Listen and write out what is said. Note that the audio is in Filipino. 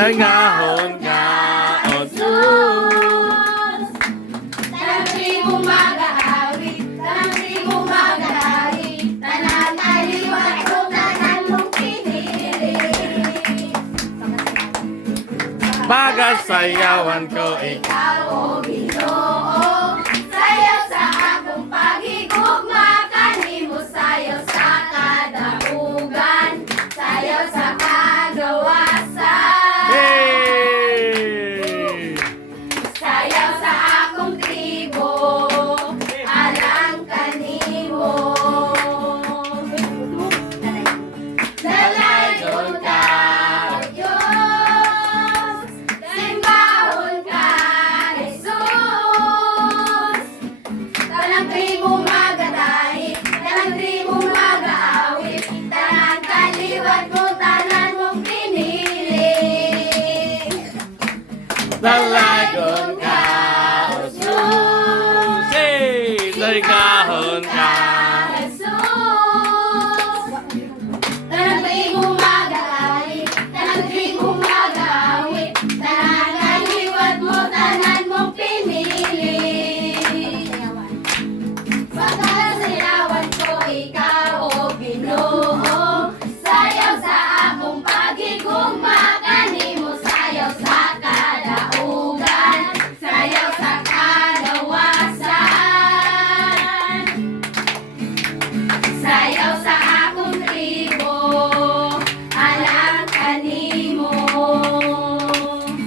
Dagahon ka, O Diyos. Tanang tribong mag-aawit, tanang tribong mag-aawit, tanan aliwat ko, tanan mong pinili. Pagasayawan ko Ikaw, O Ginoo, sayaw sa akong paghigugma, kanimo sayaw sa kadaugan, sayaw sa kagawasan. Hey! Sayaw sa akong tribo, alang kanimo. Dalaygon ka, O Diyos, simbahon ka, Jesus. Tanang tribo magadahi, tanang tribo mag-aawit, tanang kaliwat mo, tanan mong pinili. Dalagon ka, O Diyos. Hey! Dagahon ka,